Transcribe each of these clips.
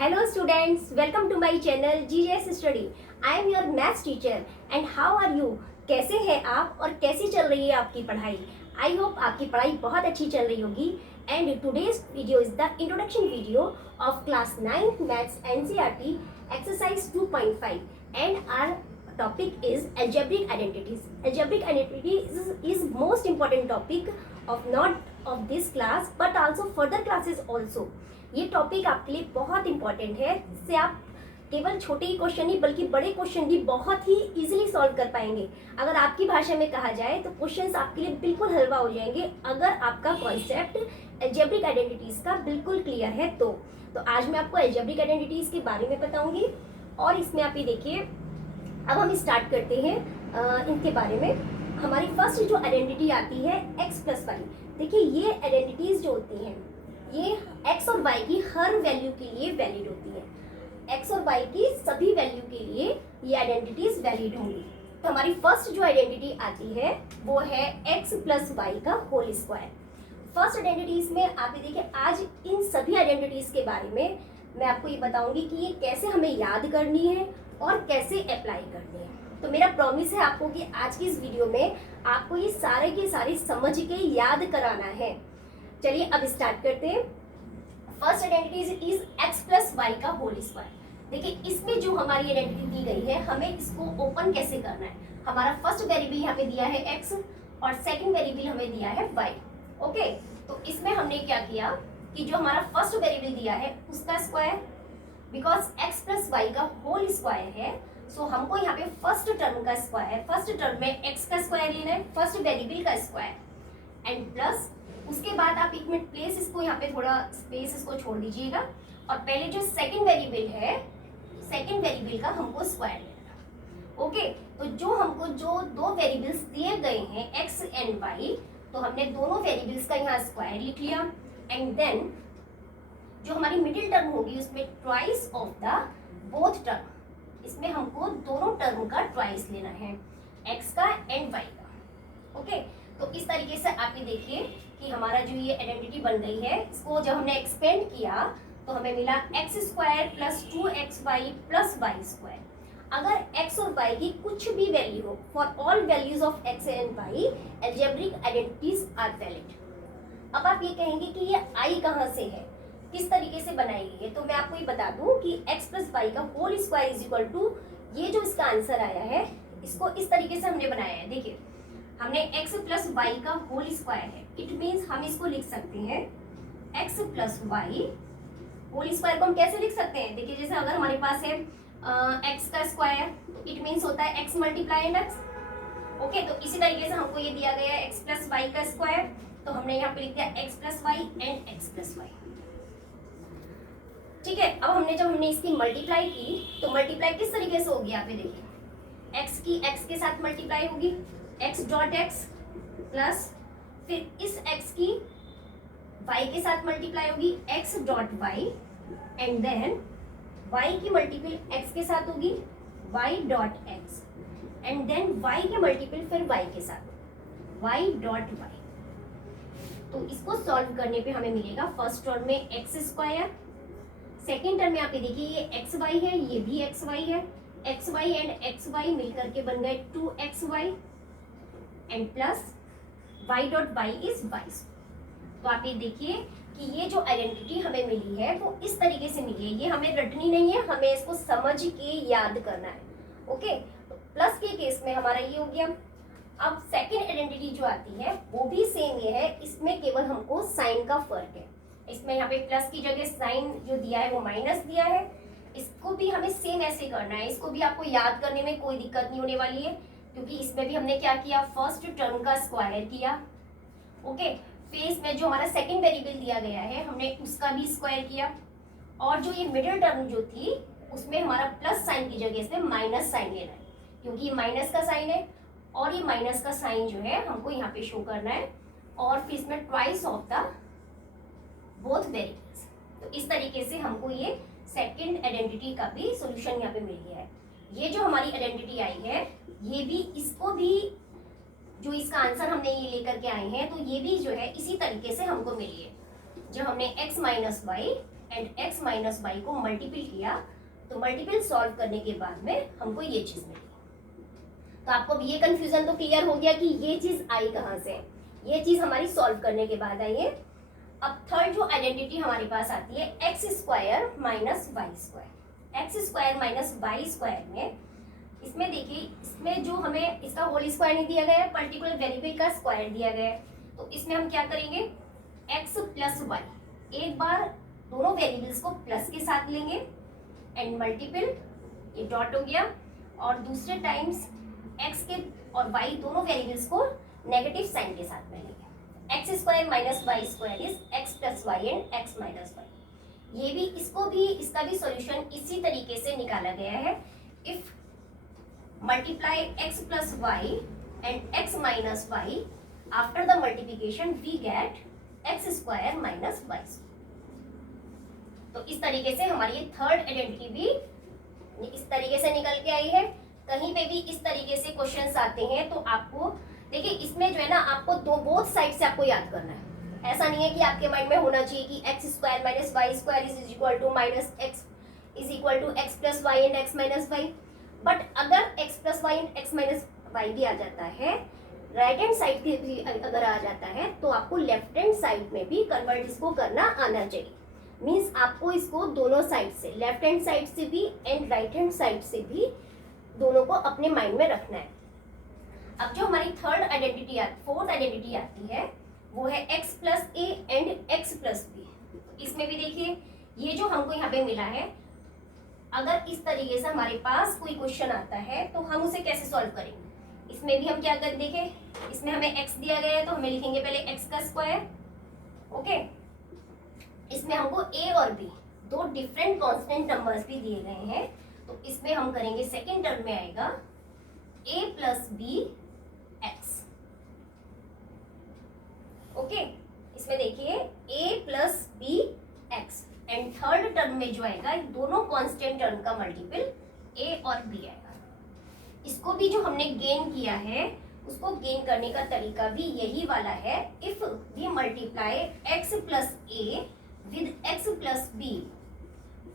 Hello students, welcome to my channel GJS Study. I am your maths teacher and how are you? कैसे हैं आप और कैसी चल रही है आपकी पढ़ाई? I hope आपकी पढ़ाई बहुत अच्छी चल रही होगी. And today's video is the introduction video of class 9 maths NCERT exercise 2.5 and our topic is algebraic identities. Algebraic identities is most important topic of not of this class but also further classes also. ये topic आपके लिए बहुत important है, जिससे आप केवल छोटे ही question नहीं बल्कि बड़े क्वेश्चन भी बहुत ही इजीली सॉल्व कर पाएंगे. अगर आपकी भाषा में कहा जाए तो क्वेश्चंस आपके लिए बिल्कुल हलवा हो जाएंगे अगर आपका कॉन्सेप्ट अलजेब्रिक आइडेंटिटीज का बिल्कुल क्लियर है. तो आज मैं आपको अलजेब्रिक आइडेंटिटीज के बारे में बताऊंगी और इसमें आप ये देखिए. अब हम स्टार्ट करते हैं इनके बारे में. हमारी फर्स्ट जो आइडेंटिटी आती है एक्स प्लस वाई. देखिए ये आइडेंटिटीज जो होती हैं ये x और y की हर वैल्यू के लिए वैलिड होती है. x और y की सभी वैल्यू के लिए ये आइडेंटिटीज वैलिड होंगी. तो हमारी फर्स्ट जो आइडेंटिटी आती है वो है x प्लस वाई का होल स्क्वायर. फर्स्ट आइडेंटिटीज में आप ये देखिए, आज इन सभी आइडेंटिटीज के बारे में मैं आपको ये बताऊंगी कि ये कैसे हमें याद करनी है और कैसे अप्लाई करनी है. तो मेरा प्रॉमिस है आपको कि आज की इस वीडियो में आपको ये सारे के सारे समझ के याद कराना है. चलिए अब स्टार्ट करते हैं. First identity is x plus y का होल स्क्वायर. देखिए इसमें जो हमारी आइडेंटिटी दी गई है हमें इसको ओपन कैसे करना है. हमारा फर्स्ट वेरिएबल यहाँ पे दिया है x और सेकंड वेरिएबल हमें दिया है y. ओके, तो इसमें हमने क्या किया कि जो हमारा फर्स्ट वेरिएबल दिया है उसका square, because x plus y का होल स्क्वायर है, सो हमको यहाँ पे फर्स्ट टर्म का स्क्वायर, फर्स्ट टर्म में x का स्क्वायर लेना है, फर्स्ट वेरिएबल का स्क्वायर एंड प्लस उसके बाद आप एक मिनट प्लेस इसको यहाँ पे थोड़ा स्पेस इसको छोड़ दीजिएगा और पहले जो सेकंड वेरिएबल है सेकंड वेरिएबल का हमको स्क्वायर लेना. ओके, तो जो हमको जो दो वेरिएबल्स दिए गए हैं x एंड y, तो हमने दोनों वेरिएबल्स का यहाँ स्क्वायर लिख लिया एंड देन जो हमारी मिडिल टर्म होगी उसमें twice of the both term. इसमें हमको दोनों टर्म का ट्वाइस लेना है, x का एंड y का. ओके, तो इस तरीके से आप ये देखिए कि हमारा जो ये आइडेंटिटी बन गई है, इसको जब हमने एक्सपेंड किया तो हमें मिला x square plus 2xy plus y square. अगर x और y की कुछ भी वैल्यू हो, for all values of x and y algebraic identities are valid. अब आप ये कहेंगे कि ये i कहाँ से है, किस तरीके से बनाई गई है. तो मैं आपको ये बता दूं कि x प्लस वाई का whole square is equal to, ये जो इसका आंसर आया है इसको इस तरीके से हमने बनाया है. देखिए हमने x प्लस वाई का होल स्क्वायर है, इट मीन्स हम इसको लिख सकते हैं x plus y whole square को हम कैसे लिख सकते हैं. देखिए जैसे अगर हमारे पास है x का स्क्वायर तो इट मीन्स होता है x multiply and x. Okay, तो इसी तरीके से हमको ये दिया गया है x प्लस वाई का स्क्वायर, तो हमने यहाँ पे लिख दिया x plus y and x plus y. ठीक है, अब हमने इसकी मल्टीप्लाई की तो मल्टीप्लाई किस तरीके से होगी, आप ये देखिए x की x के साथ मल्टीप्लाई होगी, x डॉट x प्लस फिर इस x की y के साथ मल्टीप्लाई होगी x dot y and then y की मल्टीपल x के साथ होगी y dot x and then y के मल्टीपल फिर y के साथ y डॉट y. तो इसको सॉल्व करने पे हमें मिलेगा फर्स्ट टर्म में x स्क्वायर, सेकेंड टर्म में आप ये देखिए ये xy है, ये भी xy है, xy एंड xy मिलकर के बन गए 2xy and plus y dot y is y. तो आप ये देखिए कि ये जो आइडेंटिटी हमें मिली है वो इस तरीके से मिली है. ये हमें रटनी नहीं है, हमें इसको समझ के याद करना है. ओके, तो प्लस के केस में हमारा ये हो गया. अब सेकंड आइडेंटिटी जो आती है वो भी सेम ये है, इसमें केवल हमको साइन का फर्क है. इसमें यहाँ पे प्लस की जगह साइन जो दिया है वो माइनस दिया है. इसको भी हमें सेम ऐसे करना है. इसको भी आपको याद करने में कोई दिक्कत नहीं होने वाली है क्योंकि इसमें भी हमने क्या किया, फर्स्ट टर्म का स्क्वायर किया. ओके, फिर इसमें जो हमारा सेकंड वेरिएबल दिया गया है हमने उसका भी स्क्वायर किया और जो ये मिडिल टर्म जो थी उसमें हमारा प्लस साइन की जगह इसमें माइनस साइन लेना है क्योंकि ये माइनस का साइन है और ये माइनस का साइन जो है हमको यहाँ पे शो करना है और फिर इसमें twice of the both variables. तो इस तरीके से हमको ये सेकंड आइडेंटिटी का भी सॉल्यूशन यहाँ पे मिल गया है. ये जो हमारी आइडेंटिटी आई है ये भी, इसको भी जो इसका आंसर हमने ये लेकर के आए हैं तो ये भी जो है इसी तरीके से हमको मिली है. जब हमने x minus y and x minus y को मल्टीपल किया, तो मल्टीपल सॉल्व करने के बाद में हमको ये चीज मिली। तो आपको अब ये कंफ्यूजन तो क्लियर हो गया कि ये चीज आई कहाँ से। ये चीज हमारी सॉल्व करने के बाद आई है। अब थर्ड जो आइडेंटिटी हमारे पास आती है x square minus y square. X square minus y square में इसमें देखिए, इसमें जो हमें इसका होल स्क्वायर नहीं दिया गया है, पर्टिकुलर वेरिएबल का स्क्वायर दिया गया है। तो इसमें हम क्या करेंगे, एक्स प्लस वाई, एक बार दोनों वेरिएबल्स को प्लस के साथ लेंगे एंड मल्टीपल, ये डॉट हो गया, और दूसरे टाइम्स एक्स के और वाई दोनों वेरिएबल्स को नेगेटिव साइन के साथ में लेंगे। X square minus y square is x plus y and x minus y. ये भी, इसका भी सॉल्यूशन इसी तरीके से निकाला गया है। If multiply x plus y and x minus y, after the multiplication we get x square minus y square. तो इस तरीके से हमारी ये थर्ड आइडेंटिटी भी इस तरीके से निकल के आई है। कहीं पे भी इस तरीके से क्वेश्चंस आते हैं तो आपको देखिए, इसमें जो है ना, आपको बोथ साइड से आपको याद करना है। ऐसा नहीं है कि आपके माइंड में होना चाहिए कि x square minus y square is equal to minus x is equal to x plus y and x minus y. But अगर x plus y and x minus y भी आ जाता है, राइट हैंड साइड भी अगर आ जाता है, तो आपको लेफ्ट हैंड साइड में भी कन्वर्ट इसको करना आना चाहिए। मीन्स आपको इसको दोनों साइड से, लेफ्ट हैंड साइड से भी एंड राइट हैंड साइड से भी, दोनों को अपने माइंड में रखना है। अब जो हमारी फोर्थ आइडेंटिटी आती है वो है x plus a and x plus b. इसमें भी देखिए, ये जो हमको यहाँ पे मिला है, अगर इस तरीके से हमारे पास कोई क्वेश्चन आता है तो हम उसे कैसे सॉल्व करेंगे। इसमें भी हम क्या कर देखें, इसमें हमें x दिया गया है तो हमें लिखेंगे पहले x का स्क्वायर। ओके, इसमें हमको a और b दो डिफरेंट कांस्टेंट नंबर्स भी दिए गए हैं, तो इसमें हम करेंगे सेकेंड टर्म में आएगा a plus b x. Okay, इसमें देखिए a plus b x, and third term में जो आएगा, दोनों कांस्टेंट टर्म का मल्टीपल a और b आएगा। इसको भी जो हमने गेन किया है, उसको गेन करने का तरीका भी यही वाला है। If we multiply x plus a with x plus b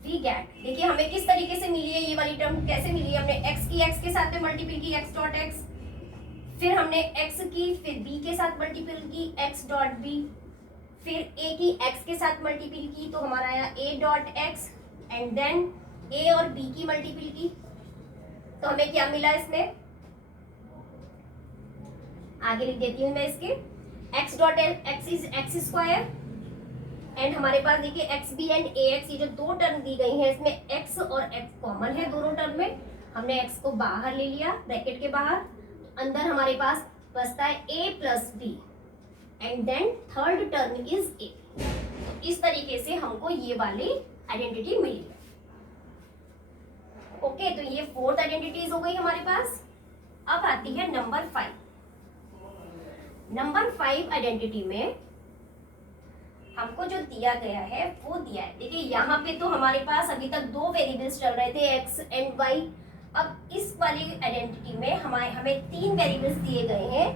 we get, देखिए हमें किस तरीके से मिली है ये वाली टर्म, कैसे मिली है, हमने x की x के साथ में मल्टीपल की x डॉट x, फिर हमने x की फिर b के साथ मल्टीपल की x डॉट b, फिर a की x के साथ मल्टीपल की तो हमारा आया a dot x, and then a और b की मल्टीपल की, तो हमें क्या मिला इसमें, आगे लिख देती हूँ मैं इसके, x dot x is x square, and हमारे पास देखिए x b and a x, ये जो दो टर्म दी गई है इसमें x और x कॉमन है दोनों टर्म में, हमने x को बाहर ले लिया ब्रैकेट के बाहर, अंदर हमारे पास बचता है a plus b, and then third term is a। तो इस तरीके से हमको ये वाली आइडेंटिटी मिली है। ओके, तो ये फोर्थ आइडेंटिटीज हो गई हमारे पास। अब आती है नंबर 5। नंबर 5 आइडेंटिटी में हमको जो दिया गया है वो दिया है, देखिए यहाँ पे तो हमारे पास अभी तक दो वेरिएबल्स चल रहे थे x एंड y। अब इस वाली आइडेंटिटी में हमें तीन वेरिएबल्स दिए गए हैं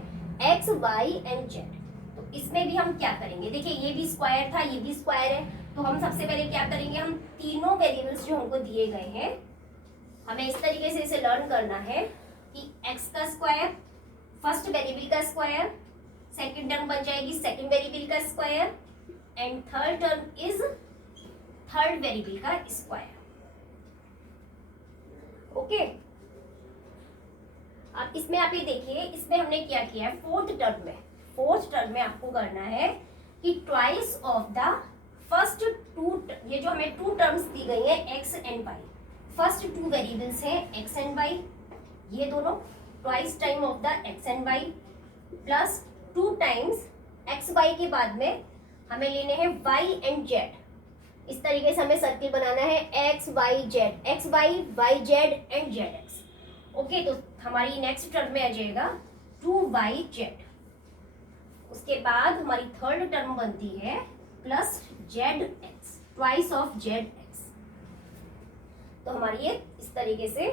x, y एंड z। तो इसमें भी हम क्या करेंगे, देखिए ये भी स्क्वायर था, ये भी स्क्वायर है, तो हम सबसे पहले क्या करेंगे, हम तीनों वेरिएबल्स जो हमको दिए गए हैं, हमें इस तरीके से इसे लर्न करना है कि x का स्क्वायर फर्स्ट वेरिएबल का स्क्वायर, सेकेंड टर्म बन जाएगी सेकेंड वेरिएबल का square, and third term is third variable का स्क्वायर। ओके, अब इसमें आप ये देखिए, इसमें हमने क्या किया है, फोर्थ टर्म में आपको करना है कि twice of the first two, ये जो हमें टू टर्म्स दी गई है x and y, first two variables हैं एक्स एंड वाई, ये दोनों twice time of the x and y plus two times x y के बाद में हमें लेने हैं y एंड z। इस तरीके से हमें सर्किल बनाना है x y z, x y y z and z x। Okay, तो हमारी नेक्स्ट टर्म में आ जाएगा 2yz। उसके बाद हमारी थर्ड टर्म बनती है plus zx, twice of zx। तो हमारी ये इस तरीके से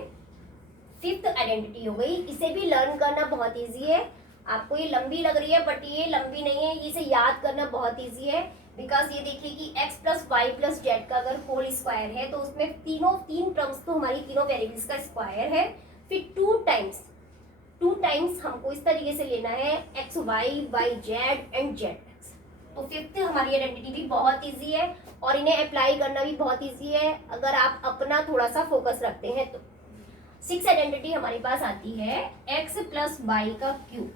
फिफ्थ आइडेंटिटी हो गई। इसे भी लर्न करना बहुत इजी है। आपको ये लंबी लग रही है बट ये लंबी नहीं है, इसे याद करना बहुत इजी है। बिकॉज ये देखिए कि x plus y plus z का अगर होल स्क्वायर है तो उसमें तीन टर्म्स तो हमारी तीनों वेरिएबल्स का स्क्वायर है, फिर टू टाइम्स हमको इस तरीके से लेना है x y y z and z x. तो फिफ्थ हमारी आइडेंटिटी भी बहुत इजी है और इन्हें अप्लाई करना भी बहुत इजी है अगर आप अपना थोड़ा सा फोकस रखते हैं तो। सिक्स आइडेंटिटी हमारे पास आती है एक्स प्लस वाई का क्यूब।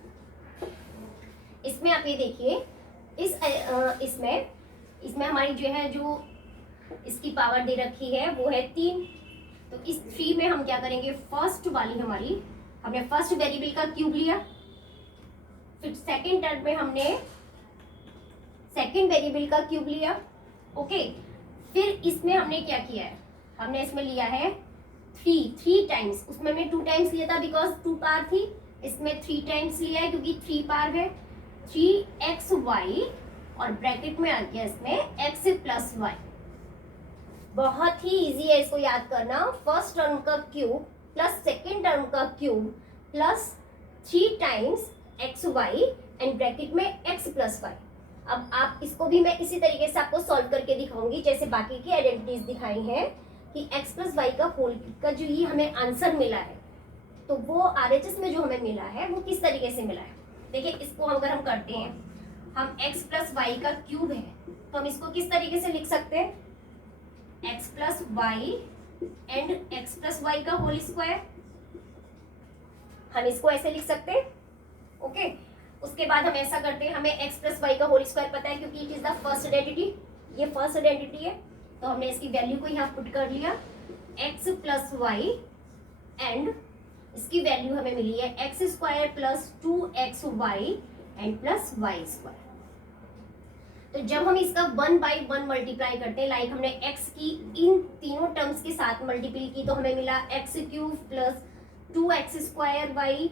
इसमें आप ये देखिए इसमें हमारी जो इसकी पावर दे रखी है वो है 3। तो इस 3 में हम क्या करेंगे, फर्स्ट वाली हमने फर्स्ट वेरिएबल का क्यूब लिया, फिर सेकंड टर्म में हमने सेकंड वेरिएबल का क्यूब लिया। ओके, फिर इसमें हमने क्या किया है, हमने इसमें लिया है 3 टाइम्स। उसमें हमने 2 टाइम्स लिया था बिकॉज 2 पावर थी, इसमें 3 टाइम्स लिया है क्योंकि 3 पावर है। 3xy और ब्रैकेट में आ गया इसमें x प्लस वाई। बहुत ही इजी है इसको याद करना। फर्स्ट टर्म का क्यूब प्लस सेकेंड टर्म का cube plus 3 times x y and bracket में x प्लस वाई। अब आप इसको भी मैं इसी तरीके से आपको सॉल्व करके दिखाऊंगी जैसे बाकी की आइडेंटिटीज दिखाई हैं कि x प्लस वाई का होल का जो ये हमें आंसर मिला है तो वो RHS में जो हमें मिला है वो किस तरीके से मिला है। देखिए, इसको अगर हम करते हैं, हम x प्लस वाई का क्यूब है तो हम इसको किस तरीके से लिख सकते हैं, x plus y and x plus y का होल स्क्वायर, हम इसको ऐसे लिख सकते हैं। ओके, उसके बाद हम ऐसा करते हैं, हमें x प्लस वाई का होल स्क्वायर पता है क्योंकि it is the first identity, ये फर्स्ट आइडेंटिटी है तो हमने इसकी वैल्यू को यहाँ पुट कर लिया x प्लस वाई एंड इसकी वैल्यू हमें मिली है x square plus 2xy and plus y square. तो जब हम इसका 1 बाई 1 मल्टीप्लाई करते हैं, लाइक हमने x की इन तीनों टर्म्स के साथ मल्टीप्लाई की तो हमें मिला x cube plus 2x square y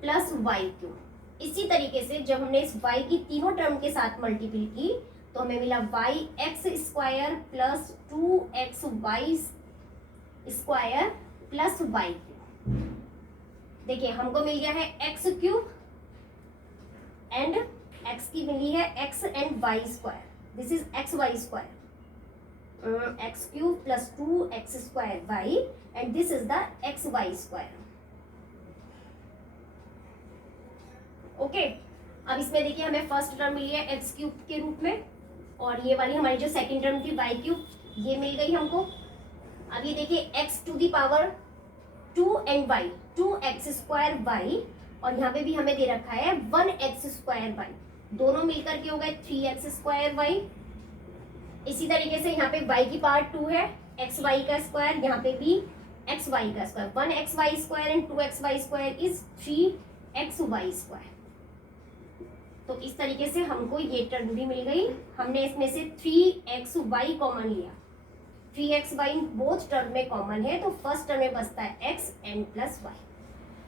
plus y cube. इसी तरीके से जब हमने इस y की तीनों टर्म के साथ मल्टीप्लाई की तो हमें मिला y x square plus 2xy square plus y cube. देखिए, हमको मिल गया है एक्स क्यूब एंड एक्स की मिली है x and y square, this is x y square, x cube plus 2x square y and this is the x y square. Okay, अब इसमें देखिए हमें फर्स्ट टर्म मिली है एक्स क्यूब के रूप में और ये वाली हमारी जो सेकंड टर्म थी वाई क्यूब ये मिल गई हमको। अब ये देखिए x to the power 2 and y, 2x square y और यहाँ पे भी हमें दे रखा है 1x स्क्वायर वाई, दोनों मिलकर के हो गए 3x स्क्वायर वाई। इसी तरीके से यहाँ पे y की पावर 2 है, xy का स्क्वायर, यहाँ पे भी xy का square, 1xy square and 2xy square is 3xy square. तो इस तरीके से हमको ये टर्म भी मिल गई। हमने इसमें से 3xy कॉमन लिया, 3xy बोथ टर्म में कॉमन है तो फर्स्ट टर्म में बचता है x एंड प्लस वाई।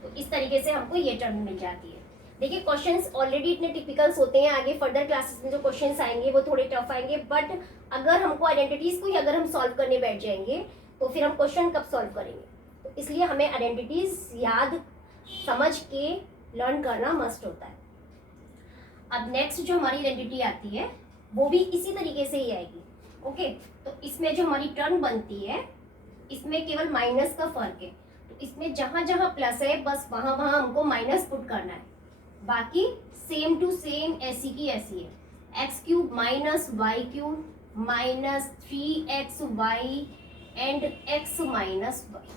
तो इस तरीके से हमको ये टर्म मिल जाती है। देखिए, क्वेश्चंस ऑलरेडी इतने टिपिकल्स होते हैं, आगे फर्दर क्लासेस में जो क्वेश्चंस आएंगे वो थोड़े टफ आएंगे, बट अगर हमको आइडेंटिटीज को ही अगर हम सॉल्व करने बैठ जाएंगे तो फिर हम क्वेश्चन कब सॉल्व करेंगे। तो इसलिए हमें आइडेंटिटीज याद समझ के लर्न करना मस्ट होता है। अब नेक्स्ट जो हमारी आइडेंटिटी आती है वो भी इसी तरीके से ही आएगी। ओके, तो इसमें जो हमारी टर्म बनती है इसमें केवल माइनस का फर्क है, तो इसमें जहां जहां प्लस है बस वहां वहां हमको माइनस पुट करना है, बाकी सेम टू सेम ऐसी की ऐसी है। X cube minus y cube minus 3xy and x minus y.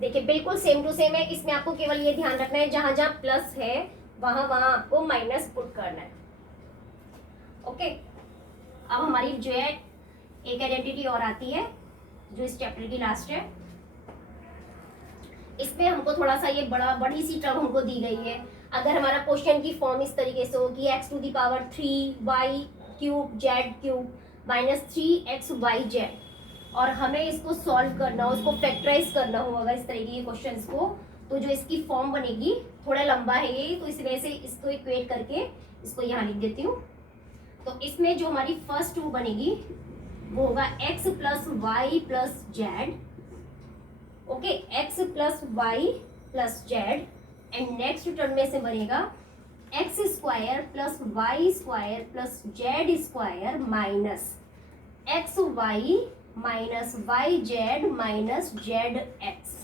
देखिए, बिल्कुल सेम टू सेम है। इसमें आपको केवल ये ध्यान रखना है जहां जहां प्लस है वहां वहां आपको माइनस पुट करना है। ओके, अब हमारी जो है एक आइडेंटिटी और आती है जो इस चैप्टर की लास्ट है। इसमें हमको थोड़ा सा ये बड़ी सी टर्म हमको दी गई है। अगर हमारा क्वेश्चन की फॉर्म इस तरीके से हो कि x to the power 3y cube z cube minus 3xy z और हमें इसको सॉल्व करना हो, उसको फैक्टराइज करना हो अगर इस तरीके के क्वेश्चंस को, तो जो इसकी फॉर्म बनेगी, थोड़ा लंबा है ये तो इस वजह से इसको इक्वेट करके इसको यहाँ लिख देती हूँ। तो इसमें जो हमारी फर्स्ट वो बनेगी वो होगा x plus y plus z. Okay, x plus y plus z and next term में से बनेगा x square plus y square plus z square minus x y minus y z minus z x.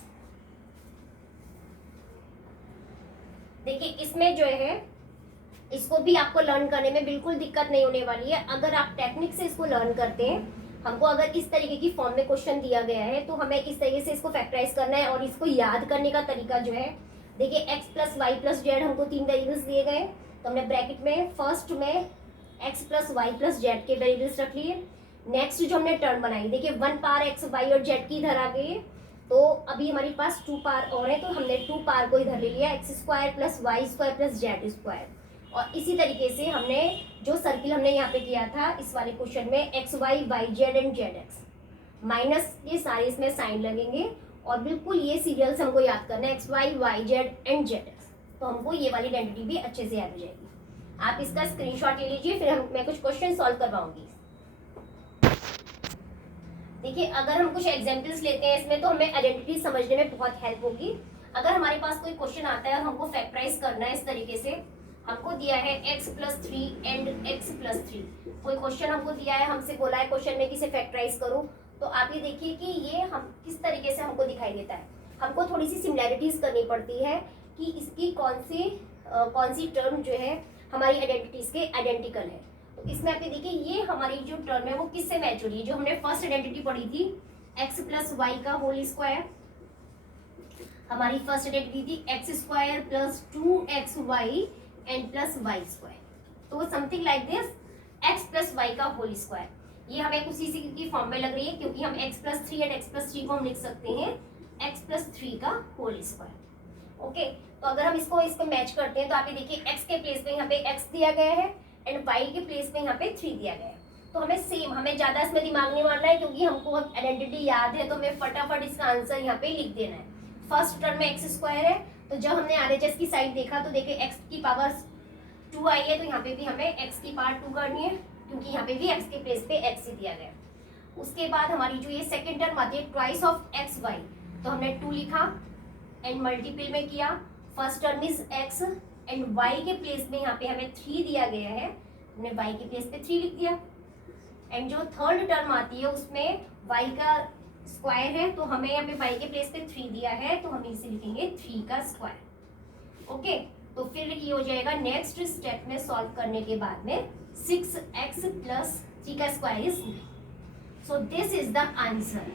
देखिए इसमें जो है इसको भी आपको लर्न करने में बिल्कुल दिक्कत नहीं होने वाली है अगर आप टेक्निक से इसको लर्न करते हैं। हमको अगर इस तरीके की फॉर्म में क्वेश्चन दिया गया है तो हमें इस तरीके से इसको फैक्टराइज करना है और इसको याद करने का तरीका जो है, देखिए x plus y plus z हमको 3 वेरिएबल्स दिए गए तो हमने ब्रैकेट में फर्स्ट में x plus y plus z के वेरिएबल्स रख लिए। नेक्स्ट जो हमने टर्म बनाई, देखिए 1 पावर एक्स वाई और जेड की इधर आ गई है तो अभी हमारे पास 2 पावर और है तो हमने 2 पावर को इधर ले लिया, x square plus y square plus z square. और इसी तरीके से हमने जो सर्किल हमने यहाँ पे किया था इस वाले क्वेश्चन में x y y z and z x minus ये सारे इसमें साइन लगेंगे और बिल्कुल ये सीरियल से हमको याद करना है x y y z and z x. तो हमको ये वाली आइडेंटिटी भी अच्छे से याद हो जाएगी। आप इसका स्क्रीनशॉट ले लीजिए फिर मैं कुछ क्वेश्चन सॉल्व करवाऊंगी। देखिए अगर हम कुछ एग्जाम्पल्स लेते हैं इसमें तो हमें आइडेंटिटी समझने में बहुत हेल्प होगी। अगर हमारे पास कोई क्वेश्चन आता है और हमको फैक्टराइज करना है इस तरीके से, हमको दिया है x plus 3 and x plus 3, कोई क्वेश्चन हमको दिया है, हमसे बोला है क्वेश्चन में किसे फैक्टराइज करो तो आप ये देखिए कि ये हम किस तरीके से हमको दिखाई देता है। हमको थोड़ी सी सिमिलैरिटीज करनी पड़ती है कि इसकी कौन सी टर्म जो है हमारी आइडेंटिटीज के आइडेंटिकल है। तो इसमें आप ये देखिए ये हमारी जो टर्म है वो किससे मैच हो रही है, जो हमने फर्स्ट आइडेंटिटी पढ़ी थी x प्लस वाई का होल स्क्वायर, हमारी फर्स्ट आइडेंटिटी थी x square plus 2xy and plus y square. तो something like this x plus y का होल स्क्वायर, ये हमें उसी की फॉर्म में लग रही है क्योंकि हम x plus 3 and x plus 3 को हम लिख सकते हैं x प्लस 3 का होल स्क्वायर। ओके तो अगर हम इसको मैच करते हैं तो आप ये देखिए x के प्लेस पे यहाँ पे x दिया गया है एंड y के प्लेस पे यहाँ पे 3 दिया गया है। तो हमें सेम, हमें ज्यादा इसमें दिमाग नहीं मारना है क्योंकि हमको आइडेंटिटी याद है तो हमें फटाफट इसका आंसर यहाँ पे लिख देना है। फर्स्ट टर्म में एक्स स्क्वायर है तो जब हमने RHS की साइड देखा तो देखिए एक्स की पावर 2 आई है तो यहाँ पे भी हमें एक्स की पावर 2 करनी है क्योंकि यहाँ पे भी एक्स के प्लेस पे एक्स ही दिया गया। उसके बाद हमारी जो ये सेकंड टर्म आती है ट्वाइस ऑफ एक्स वाई, तो हमने 2 लिखा एंड मल्टीपल में किया, first term is x and y के प्लेस में यहाँ पे हमें 3 दिया गया है, हमने वाई के प्लेस पे 3 लिख दिया। एंड जो थर्ड टर्म आती है उसमें वाई का स्क्वायर है तो हमें यहाँ पे वाई के प्लेस पे 3 दिया है तो हम इसे लिखेंगे 3 का स्क्वायर। ओके तो फिर ये हो जाएगा नेक्स्ट स्टेप में सॉल्व करने के बाद में 6x प्लस 3 का square is 9। So this is the answer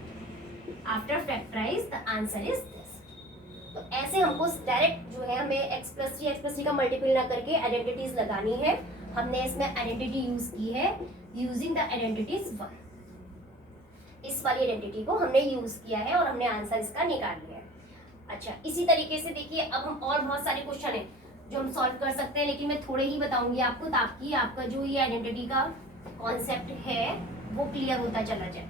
after factorise, the answer is this. तो ऐसे हमको डायरेक्ट जो है हमें x प्लस 3 का मल्टीपल ना करके आइडेंटिटीज लगानी है। हमने इसमें आइडेंटिटी यूज की है यूजिंग द आइडेंटिटीज 1, इस वाली आइडेंटिटी को हमने यूज किया है और हमने आंसर इसका निकाल लिया है। अच्छा इसी तरीके से देखिए अब हम और बहुत सारे क्वेश्चन हैं जो हम सॉल्व कर सकते हैं लेकिन मैं थोड़े ही बताऊंगी आपको ताकि आपका जो ये आइडेंटिटी का कॉन्सेप्ट है वो क्लियर होता चला जाए।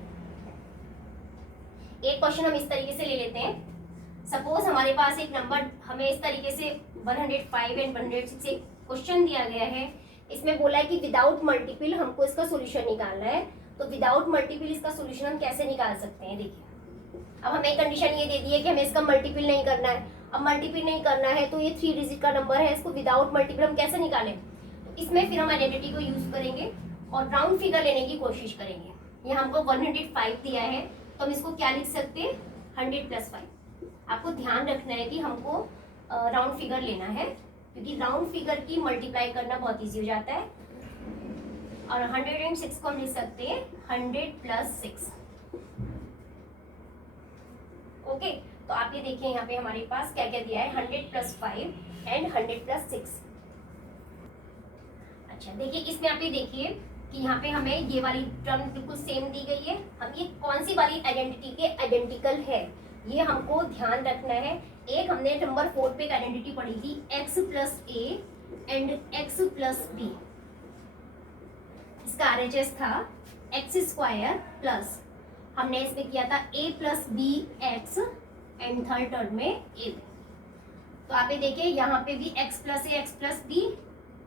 एक क्वेश्चन हम इस तरीके से ले लेते हैं। सपोज हमारे पास एक नंबर हमें इस तरीके से 105 एंड 106 से क्वेश्चन दिया गया है, इसमें बोला है कि विदाउट मल्टीपल हमको इसका सोल्यूशन निकालना है। तो विदाउट मल्टीपल इसका सोल्यूशन हम कैसे निकाल सकते हैं, देखिए अब हमें कंडीशन ये दे दी है कि हमें इसका मल्टीपल नहीं करना है। अब मल्टीपल नहीं करना है तो ये 3 डिजिट का नंबर है, इसको विदाउट मल्टीपल हम कैसे निकालें। तो इसमें फिर हम आइडेंटिटी को यूज करेंगे और राउंड फिगर लेने की कोशिश करेंगे। ये हमको 105 दिया है तो हम इसको क्या लिख सकते हैं 100 प्लस 5। आपको ध्यान रखना है कि हमको राउंड फिगर लेना है क्योंकि राउंड फिगर की मल्टीप्लाई करना बहुत ईजी हो जाता है। और 106 को हम लिख सकते हैं 100 प्लस 6। ओके तो आप ये देखिए यहाँ पे हमारे पास क्या क्या दिया है 100 प्लस 5 एंड 100 प्लस 6। अच्छा देखिए इसमें आप ये देखिए कि यहाँ पे हमें ये वाली टर्म बिल्कुल सेम दी गई है। हम ये कौन सी वाली आइडेंटिटी के आइडेंटिकल है ये हमको ध्यान रखना है। एक हमने नंबर 4 पे एक आइडेंटिटी पढ़ी थी x plus a and x plus b, इसका RHS था एक्स स्क्वायर प्लस हमने इसमें किया था a plus b x and third term में a। तो आप ये देखिए यहाँ पे भी x प्लस ए एक्स प्लस बी,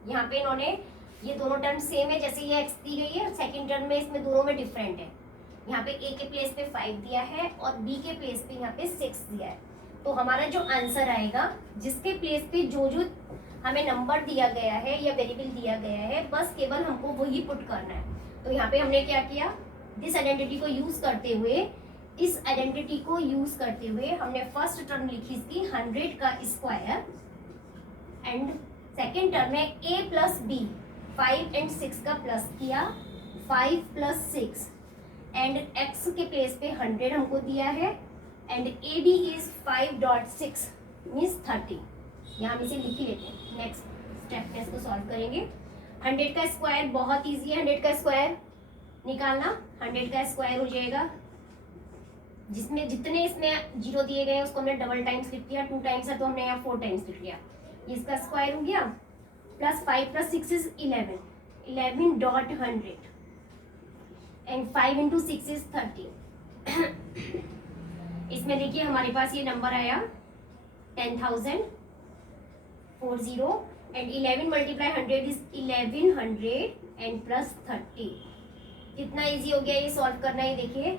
यहाँ पे इन्होंने ये दोनों टर्म सेम है जैसे ये x दी गई है, सेकंड टर्म में इसमें दोनों में डिफरेंट है। यहाँ पे a के प्लेस पे 5 दिया है और b के प्लेस पे यहाँ पे 6 दिया है। तो हमारा जो आंसर आएगा जिसके प्लेस पे जो हमें नंबर दिया गया है या वेरिएबल दिया गया है, बस केवल हमको वही पुट करना है। तो यहाँ पे हमने क्या किया, दिस आइडेंटिटी को यूज करते हुए, इस आइडेंटिटी को यूज करते हुए हमने फर्स्ट टर्म लिखी इसकी 100 का स्क्वायर, एंड सेकेंड टर्म में a प्लस बी 5 एंड 6 का प्लस किया, 5 प्लस 6 एंड x के प्लेस पे 100 हमको दिया है, and a b is 5.6 means 30। यहाँ हम इसे लिख ही लेते हैं। नेक्स्ट स्टेप में इसको सॉल्व करेंगे। 100 का स्क्वायर बहुत इजी है, 100 का स्क्वायर निकालना। 100 का स्क्वायर हो जाएगा, जिसमें जितने इसमें जीरो दिए गए हैं उसको हमने डबल टाइम्स लिख दिया, 2 टाइम्स है तो हमने यहाँ 4 टाइम्स लिख लिया। इसका स्क्वायर हो गया, plus 5 plus 6 is 11.100 and 5 into 6 is 30। इसमें देखिए हमारे पास ये नंबर आया 10,040 and 11 multiply 100 is 1100 and plus 30। कितना इजी हो गया ये सॉल्व करना। ही देखिए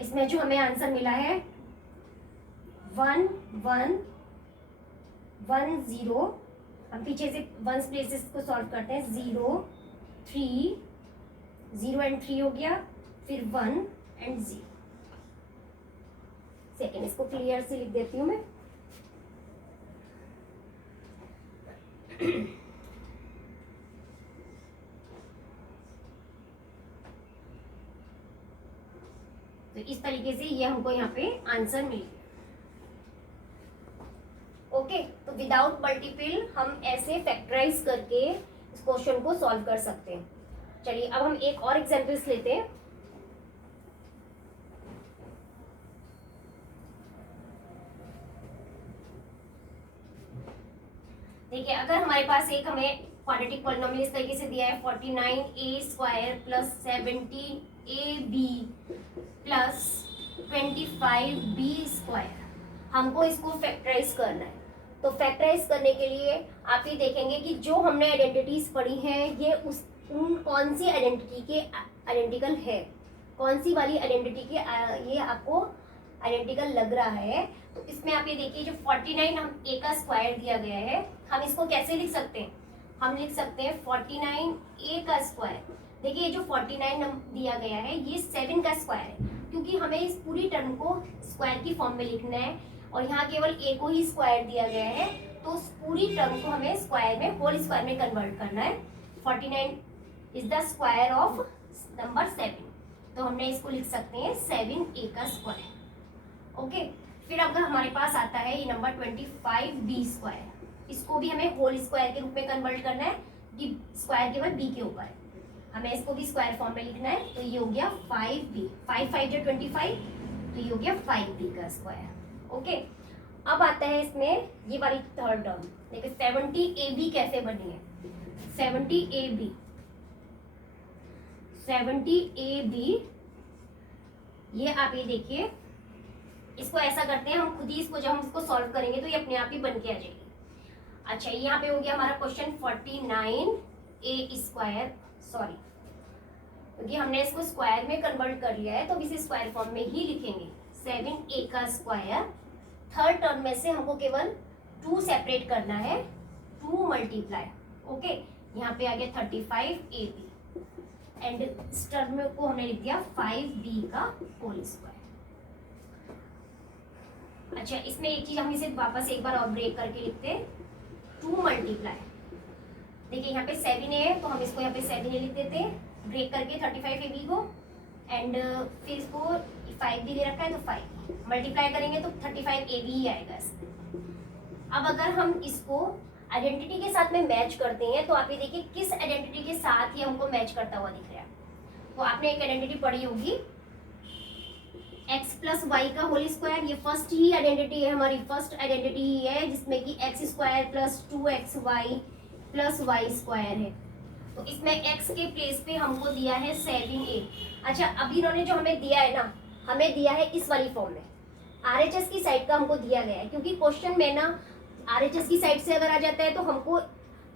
इसमें जो हमें आंसर मिला है 1110। हम पीछे से वंस प्लेसेस को सॉल्व करते हैं। 0 3 0 एंड 3 हो गया, फिर 1 एंड 0। सेकेंड इसको क्लियर से लिख देती हूँ मैं। तो इस तरीके से ये हमको यहाँ पे आंसर मिल गया। ओके, तो विदाउट मल्टीपल हम ऐसे फैक्टराइज करके इस क्वेश्चन को सॉल्व कर सकते हैं। चलिए अब हम एक और एग्जांपल्स लेते हैं। देखिए अगर हमारे पास एक हमें क्वाड्रेटिक पॉलिनोमियल इस तरीके से दिया है 49a² plus 17ab plus 25b², हमको इसको फैक्टराइज करना है। तो फैक्टराइज करने के लिए आप ये देखेंगे कि जो हमने आइडेंटिटीज पढ़ी हैं ये उन कौन सी आइडेंटिटी के आइडेंटिकल है, कौन सी वाली आइडेंटिटी के ये आपको आइडेंटिकल लग रहा है। तो इसमें आप ये देखिए जो 49 हम a का स्क्वायर दिया गया है, हम इसको कैसे लिख सकते हैं, हम लिख सकते हैं 49a का स्क्वायर। देखिए जो 49 दिया गया है ये 7 का स्क्वायर है, क्योंकि हमें इस पूरी टर्म को स्क्वायर की फॉर्म में लिखना है और यहाँ केवल a को ही स्क्वायर दिया गया है, तो उस पूरी टर्म को हमें स्क्वायर में होल स्क्वायर में कन्वर्ट करना है। 49 is the square of number 7, तो हमने इसको लिख सकते हैं 7a का स्क्वायर। ओके, फिर अगर हमारे पास आता है ये नंबर 25b², इसको भी हमें होल स्क्वायर के रूप में कन्वर्ट करना है कि स्क्वायर केवल b के ऊपर है, हमें इसको भी स्क्वायर फॉर्म में लिखना है। तो ये हो गया 5b, 5 5 जो 25, तो ये हो गया 5b का स्क्वायर। ओके, अब आता है इसमें ये वाली थर्ड टर्म। देखिए 70ab कैसे बनी है। 70ab ये आप ये देखिए, इसको ऐसा करते हैं हम खुद ही, इसको जब हम इसको सॉल्व करेंगे तो ये अपने आप ही बन के आ जाएगी। अच्छा, यहाँ पे हो गया हमारा क्वेश्चन 49a², सॉरी क्योंकि हमने इसको स्क्वायर में कन्वर्ट कर लिया है तो इसे स्क्वायर फॉर्म में ही लिखेंगे। 7a का स्क्वायर, थर्ड टर्म में से हमको केवल 2 सेपरेट करना है, 2 मल्टीप्लाई। ओके, यहाँ पे आ गया 35ab एंड इस टर्म को हमने लिख दिया 5b का होल स्क्वायर। अच्छा, इसमें एक चीज हम इसे वापस एक बार और ब्रेक करके लिखते हैं, 2 मल्टीप्लाई। देखिए यहाँ पे 7a है तो हम इसको यहाँ पे 7a लिख देते हैं, ब्रेक करके 35ab को, एंड फिर इसको 5b दे रखा है तो 5 मल्टीप्लाई करेंगे तो 35ab ही आएगा इसमें। अब अगर हम इसको आइडेंटिटी के साथ में मैच करते हैं तो आप ये देखिए किस आइडेंटिटी के साथ ये हमको मैच करता हुआ दिख रहा है। तो आपने एक आइडेंटिटी पढ़ी होगी x प्लस वाई का होल स्क्वायर, ये फर्स्ट ही आइडेंटिटी है हमारी, फर्स्ट आइडेंटिटी ही है जिसमें कि x² plus 2xy plus y² है। तो इसमें x के प्लेस पे हमको दिया है 7a। अच्छा, अभी इन्होंने जो हमें दिया है ना, हमें दिया है इस वाली फॉर्म में, RHS की साइड का हमको दिया गया है, क्योंकि क्वेश्चन में ना RHS की साइड से अगर आ जाता है तो हमको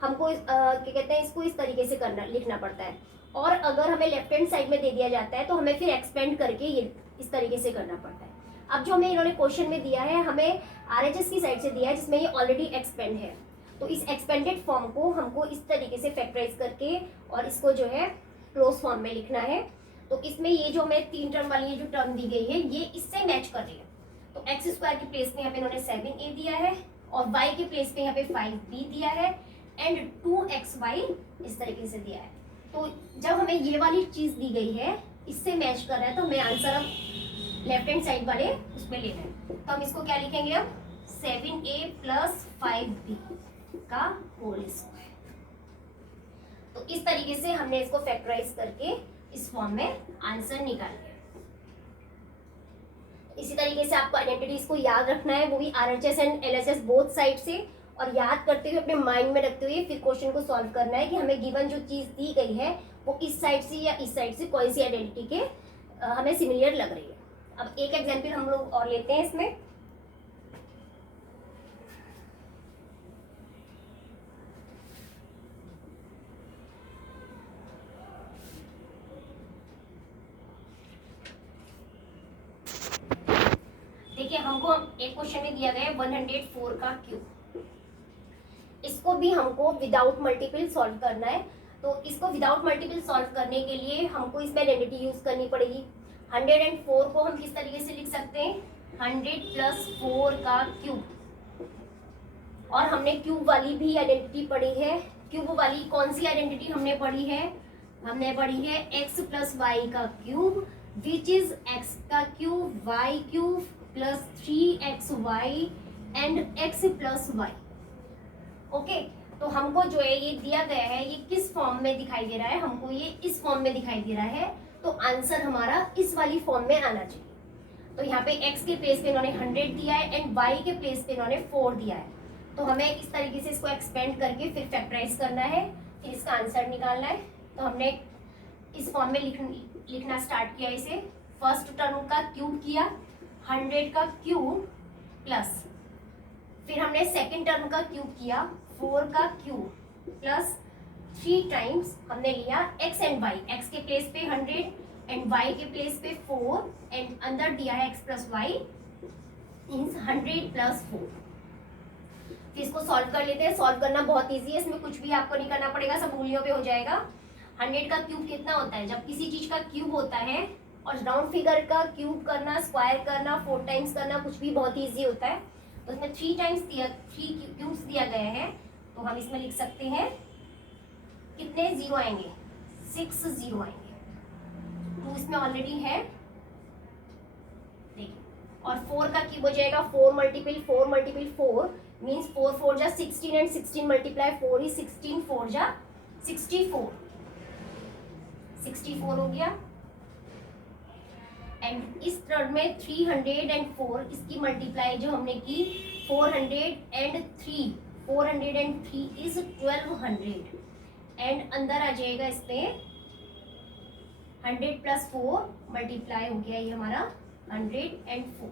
क्या कहते हैं, इसको इस तरीके से लिखना पड़ता है, और अगर हमें लेफ्ट हैंड साइड में दे दिया जाता है तो हमें फिर एक्सपेंड करके ये इस तरीके से करना पड़ता है। अब जो हमें इन्होंने क्वेश्चन में दिया है, हमें RHS की साइड से दिया है जिसमें ये ऑलरेडी एक्सपेंड है, तो इस एक्सपेंडेड फॉर्म को हमको इस तरीके से फैक्टराइज करके और इसको जो है क्लोज फॉर्म में लिखना है। तो इसमें ये जो हमें 3 टर्म वाली ये जो टर्म दी गई है ये इससे मैच कर रही है। तो एक्स स्क्वायर के प्लेस में यहाँ पे इन्होंने 7a दिया है और y के प्लेस पे यहाँ पे 5b दिया है एंड 2xy इस तरीके से दिया है। तो जब हमें ये वाली चीज दी गई है इससे मैच कर रहा है तो हमें आंसर अब लेफ्ट हैंड साइड वाले उसमें लेना है। तो हम इसको क्या लिखेंगे अब 7a प्लस 5b का होल स्क्वायर। तो इस तरीके से हमने इसको फैक्टराइज करके इस फॉर्म में आंसर निकाल लिया। इसी तरीके से आपको आइडेंटिटीज को याद रखना है, वो भी RHS and LHS both side से, और याद करते हुए अपने माइंड में रखते हुए फिर क्वेश्चन को सॉल्व करना है कि हमें गिवन जो चीज दी गई है वो इस साइड से या इस साइड से कौन सी आइडेंटिटी के हमें सिमिलर लग रही है। अब एक एग्जाम्पल हम लोग और लेते हैं इसमें। देखिए हमको एक क्वेश्चन में दिया गया है 104 का क्यूब। इसको भी हमको विदाउट मल्टीपल सॉल्व करना है। तो इसको विदाउट मल्टीपल सॉल्व करने के लिए हमको इसमें आइडेंटिटी यूज करनी पड़ेगी। 104 को हम किस तरीके से लिख सकते हैं 100 प्लस 4 का क्यूब। और हमने क्यूब वाली भी आइडेंटिटी पढ़ी है। क्यूब वाली कौन सी आइडेंटिटी हमने पढ़ी है, हमने पढ़ी है x प्लस वाई का क्यूब विच इज x का cube y cube plus 3xy and x plus y। Okay, तो हमको जो है ये दिया गया है ये किस फॉर्म में दिखाई दे रहा है, हमको ये इस फॉर्म में दिखाई दे रहा है। तो आंसर हमारा इस वाली फॉर्म में आना चाहिए। तो यहाँ पे x के प्लेस पे इन्होंने 100 दिया है एंड y के प्लेस पे इन्होंने 4 दिया है। तो हमें इस तरीके से इसको एक्सपेंड करके फिर फैक्टराइज करना है, फिर इसका आंसर निकालना है। तो हमने इस फॉर्म में लिखना स्टार्ट किया इसे। फर्स्ट टर्म का क्यूब किया 100 का क्यूब प्लस, फिर हमने सेकेंड टर्म का क्यूब किया 4 का क्यूब प्लस 3 टाइम्स हमने लिया x एंड y। x के प्लेस पे 100 एंड y के प्लेस पे 4 एंड अंदर दिया है x plus y means 100 plus 4। फिर इसको सॉल्व कर लेते हैं। सॉल्व करना बहुत इजी है, इसमें कुछ भी आपको नहीं करना पड़ेगा, सब उंगलियों पे हो जाएगा। 100 का क्यूब कितना होता है, जब किसी चीज का क्यूब होता है और राउंड फिगर का क्यूब करना, स्क्वायर करना, 4 टाइम्स करना कुछ भी बहुत ईजी होता है। तो इसमें 3 टाइम्स दिया, 3 क्यूब्स दिया गया है। तो हम इसमें लिख सकते हैं कितने जीरो आएंगे, 6 जीरो आएंगे। 2 इसमें ऑलरेडी है देखिए, और 4 का क्यूब हो जाएगा 4 मल्टीपल 4 मीन्स 4 4 जा 16 एंड 16 मल्टीप्लाई 4 ही 16 4 जा 64 हो गया। एंड इस टर्म में 304 इसकी मल्टीप्लाई जो हमने की 403 इज 1200 एंड अंदर आ जाएगा इसमें 100 प्लस 4 मल्टीप्लाई हो गया ये हमारा 104।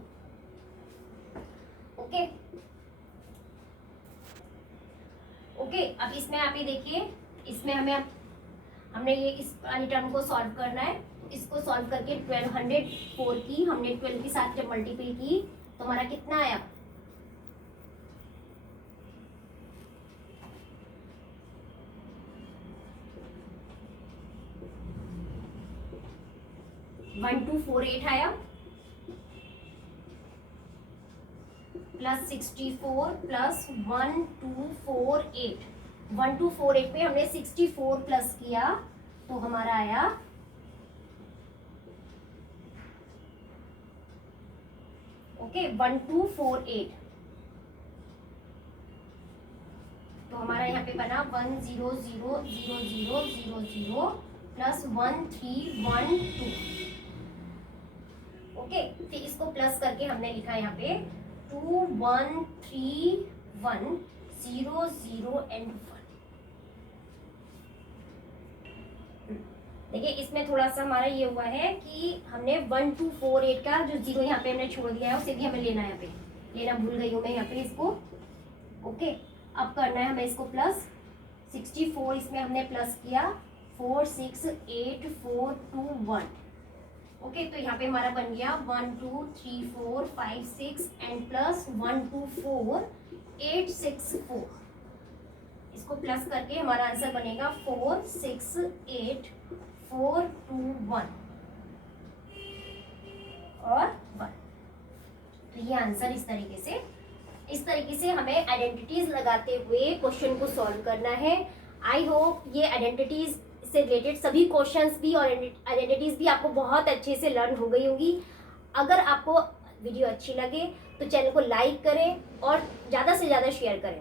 ओके, अब इसमें आप ये देखिए, इसमें हमने ये इस वाली टर्म को सॉल्व करना है। इसको सॉल्व करके 1204 की हमने 12 के साथ जब मल्टीपल की तो हमारा कितना आया, वन 1248 आया प्लस 64 प्लस 1248। 1248 पे हमने 64 प्लस किया तो हमारा आया ओके 1248। तो हमारा यहाँ पे बना 1000000 प्लस 1312। ओके, फिर इसको प्लस करके हमने लिखा यहाँ पे 213100 एंड 1। देखिए इसमें थोड़ा सा हमारा ये हुआ है कि हमने 1248 का जो जीरो यहाँ पे हमने छोड़ दिया है उसे भी हमें लेना है, यहाँ पे लेना भूल गई हूँ मैं यहाँ पे इसको। ओके, अब करना है हमें इसको प्लस 64 इसमें हमने प्लस किया 468421। ओके, तो यहाँ पे हमारा बन गया 123456 एंड प्लस 124864। इसको प्लस करके हमारा आंसर बनेगा 4 6 8 4 2 1 और 1। तो ये आंसर इस तरीके से हमें आइडेंटिटीज लगाते हुए क्वेश्चन को सॉल्व करना है। आई होप ये आइडेंटिटीज से रिलेटेड सभी क्वेश्चंस भी और आइडेंटिटीज भी आपको बहुत अच्छे से लर्न हो गई होंगी। अगर आपको वीडियो अच्छी लगे तो चैनल को लाइक करें और ज़्यादा से ज़्यादा शेयर करें।